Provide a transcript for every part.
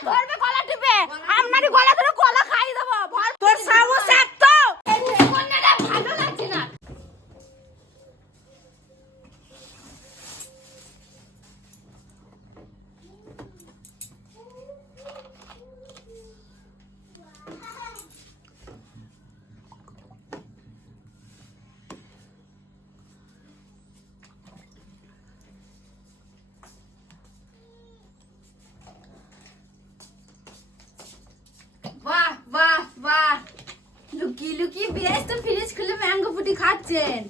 Torba লুকিয়ে লুকিয়ে বিরাজ তো ফ্রিজ খুলে ম্যাঙ্গো ফুটি খাচ্ছেন।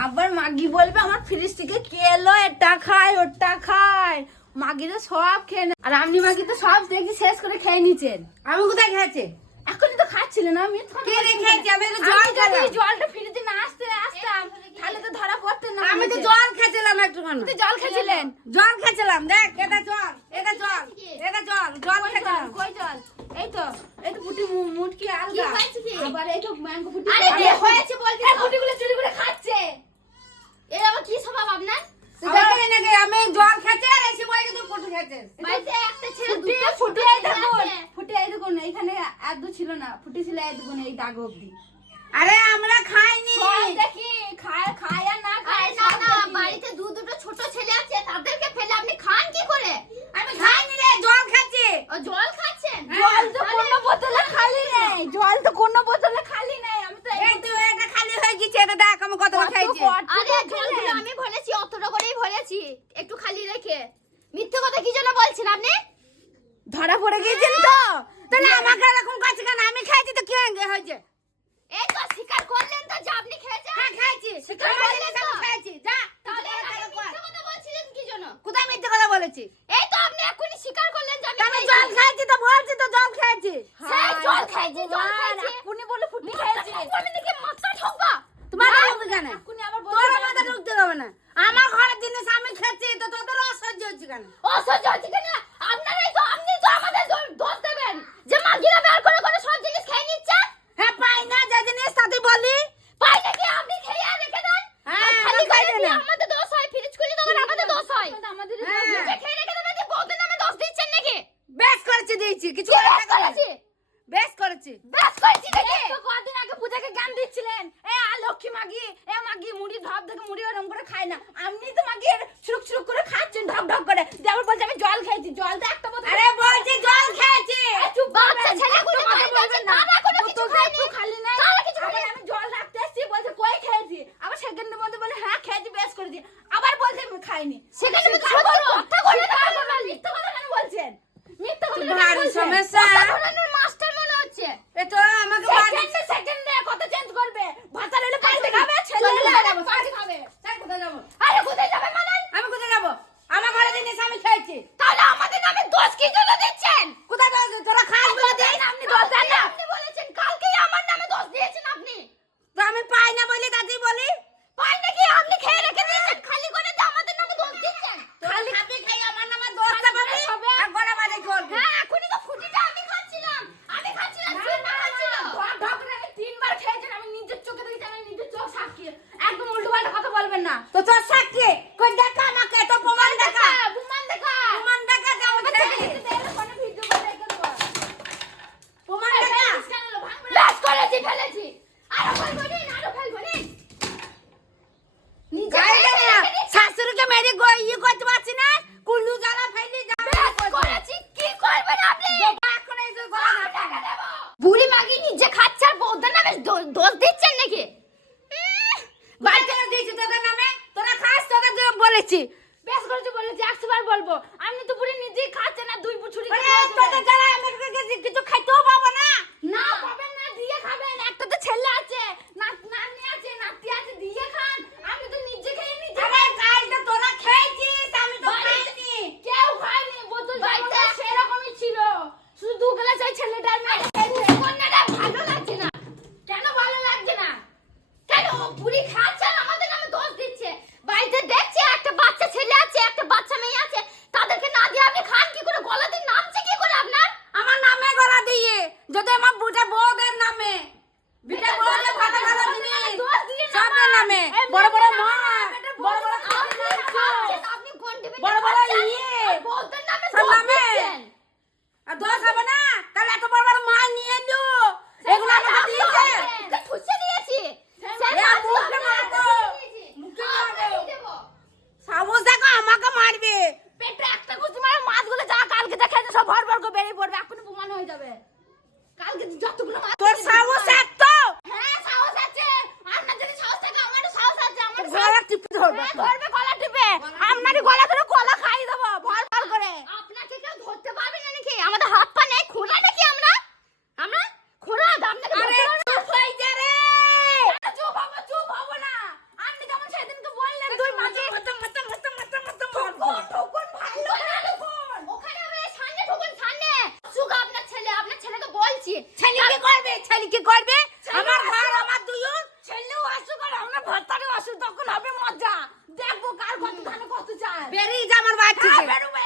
আবার মাগি বলবে আমার ফ্রিজ থেকে কে এলো? এটা খায় ওটা খায়। মাগি তো সব খেয়ে নে- আর আপনি মাগি তো সব দেখি শেষ করে খেয়ে নিচ্ছেন। আমি কোথায় খেয়েছে? এখনই তো খাচ্ছিলেন আমি কে রে খেয়েছি? আমি তো জল খেলাম। জলটা ফ্রিজে না আসতে আসতাম তাহলে তো ধরা পড়তেন না আমি তো। জল খেয়েছিলাম একটুখানি। আপনি জল খেয়েছিলেন। জল খেয়েছিলাম দেখ এটা জল এটা জল এটা জল জল? খেয়েছিলাম। কই জল? এই তো এই তো ফুটি মুটকি আলগা? আবার এই তো ম্যাঙ্গো ফুটি আরে কি হয়েছে বলবি এই তো? চুরি করে খাচ্ছে। এর আবার কি স্বভাব আপনার? আমি জল খেয়েছি আর এসে বলে তুই ফটো খেয়েছিস বাড়িতে একটা ছেলে দুটো ফুটি এই দেখুন আছে। এই দেখুন এইখানে এত ছিল না ফুটি ছিল এই দেখুন এই দাগ অবধি। আরে আমরা খাইনি। দেখি খায় খায় আর না খায় না না বাড়িতে দু দুটো ছোট ছেলে আছে তাদেরকে ফেলে আপনি খান কি করে? আমি খাইনি রে জল খেয়েছি ও জল খাচ্ছেন জল তো তাহলে- কোনো বোতলে খালি নেই জল তো কোনো বোতলে খালি নেই আমি তো এই তুই এটা খালি হয়ে গেছে এটা দেখ আমি কত কত খাইছি কত আরে তো জলগুলো খেলেন। আমি ভরেছি অতটা করেই ভরেছি একটু খালি রেখে মিথ্যে কথা কি জন্য বলছেন আপনি? ধরা পড়ে গিয়েছেন তো। তাহলে আমাকে এরকম কাছে কেন? আমি খাইছি তো কি হয়েছে এই তো স্বীকার করলেন তো যে আপনি খেয়েছেন। হ্যাঁ খাইছি। স্বীকার করলেন তো? খাইছি। যা তাহলে কথা বলছিলেন কি জন্য? কোথায় মিথ্যে কথা বলেছি এই তো আপনি এখনই স্বীকার করলেন যে আমি আমি খেয়েছি। জল খাইছি তো বলছি তো জল খাইছি সেই জল খাইছি জল খাইছি এক্ষুনি বলে ফুটি মাথা খেয়েছে ঠোকবো, আমি দেখি মাথা ঠোকবা তোমার ঢুকবে কেন এক্ষুনি আবার তোর বলতে মাথা ঢুকতে হবে না আমার ঘরের জিনিস আমি খাচ্ছি তো তোদের অসহ্য হচ্ছে কেন অসহ্য হচ্ছে কেন আপনারাই তো আপনি তো আমাদের দো- দোষ দেবেন যে মাগিরা বের করে করে সব জিনিস খেয়ে নিচ্ছে হ্যাঁ পাই না যে জিনিস তাতে বলি পাই নাকি আপনি খেয়ে আর রেখে দেন হ্যাঁ, আর খালি আমরা খাই করে না। দিয়ে আমাদের দোষ হয় ফ্রিজ খুলে তখন আমাদের দোষ হয় আমাদের হ্যাঁ। নিজে খেয়ে রেখে দেবেন যে বউদের নামে দোষ দিচ্ছেন নাকি বেশ করেছি দিয়েছি কিছু। করেছি। বেশ করেছি। বেশ করেছি নাকি তো কদিন আগে পূজাকে জ্ঞান দিচ্ছিলেন। এ আ লক্ষ্মী মাগি এ মাগি মুড়ি ঢপ দেখে মুড়ি ওরম করে খায় না। আপনি তো মাগি ছুরুক ছুরুক করে খাচ্ছেন ঢপ ঢপ করে। দিয়ে আবার বলছে আমি জল খেয়েছি জল তো একটা বোতল আরে বলছি জল খেয়েছি। চুপ বাচ্চা ছেলেগুলো একটা কথা বলবেন আছে, কোনো কিছু খায়নি। খালি তারা কিছু খায়নি। আমি জল রাখতে এসেছি বলছে কই খেয়েছি? আবার সেকেন্ডের মধ্যে বলে হ্যাঁ খেয়েছি বেশ করেছি। আবার বলছে আমি খাইনি। সেখানে আমি স্বীকার সত্যি করুন, কথা বলে স্বীকার দেবো। করুন, মিথ্যা কথা কেন বলছেন মিথ্যা কথা কেন ভারী বলছেন? সমস্যা কথা ধরানোর মাস্টার মনে হচ্ছে এ তো আমাকে বাড়ি সেকেন্ডে সেকেন্ডে কথা চেঞ্জ করবে ভাতা নিলে পাল্টে খাবে ছেলে চল, নিলে কোথায় যাব? পাল্টে খাবে স্যার, কোথায় যাব আরে কোথায় যাবে মানে আমি কোথায় যাব আমার ঘরের জিনিস আমি খেয়েছি তাহলে আমাদের নামে দোষ কি জন্য দিচ্ছেন কোথায় যাব? তোরা খাস বলে দিই না আপনি দোষ দেন না আপনি বলেছেন কালকেই আমার নামে দোষ দিয়েছেন আপনি তো আমি পাই না বলে তাতেই বলি পাই নাকি আপনি খেয়ে রেখে দিয়েছেন খালি করে তো আমাদের নামে দোষ দিচ্ছেন খালি খাবি খাই আমার নামে দোষটা পাবি আর গলা বাজে করবি হ্যাঁ এখনই তো ফুটিটা আমি খাচ্ছিলাম আমি খাচ্ছিলাম সিম্বা খাচ্ছিল ঢপ ঢপ করে আমি তিনবার খেয়েছেন আমি নিজের চোখে দেখেছি আমি নিজের চোখ সাক্ষী একদম উল্টো পাল্টা কথা বলবেন না তো তোর সাক্ষী কই দেখা আমাকে তো প্রমাণ দেখা বুমান দেখা প্রমাণ দেখা যে আমি খেয়েছি ফোনে ভিডিও করে রেখে দেবো প্রমাণ দেখা ব্যাস করেছি ফেলেছি আরও ফেলব নিন আরও ফেলব নিন নিজে গায়ে খেয়ে দেবে না। রেখে দিয়েছেন। শাশুড়িকে মেরে গো ইয়ে করতে পারছি না কুল্লু জ্বালা ফেলি যা ব্যাস করেছি কি করবেন আপনি এখন এই যে গলা না টাকা দেবো। বুড়ি মাগি নিজে খাচ্ছে আর বৌদের নামে দো- দোষ দিচ্ছেন নাকি উম, বাড়ি থেকে দিয়েছি তোদের নামে তোরা খাস তোদের জন্য বলেছি। বেশ করেছি বলেছি একশো বার বলব। আমি তো পুরো নিজেই খাচ্ছে না দুই বুছুরি কিছু খাইতেও পাবো না। তখন হবে মজা। দেখব কার কত ধানে কত চায়। বেরিয়ে যা আমার বাড়ি হ্যাঁ, থেকে। বেরোবে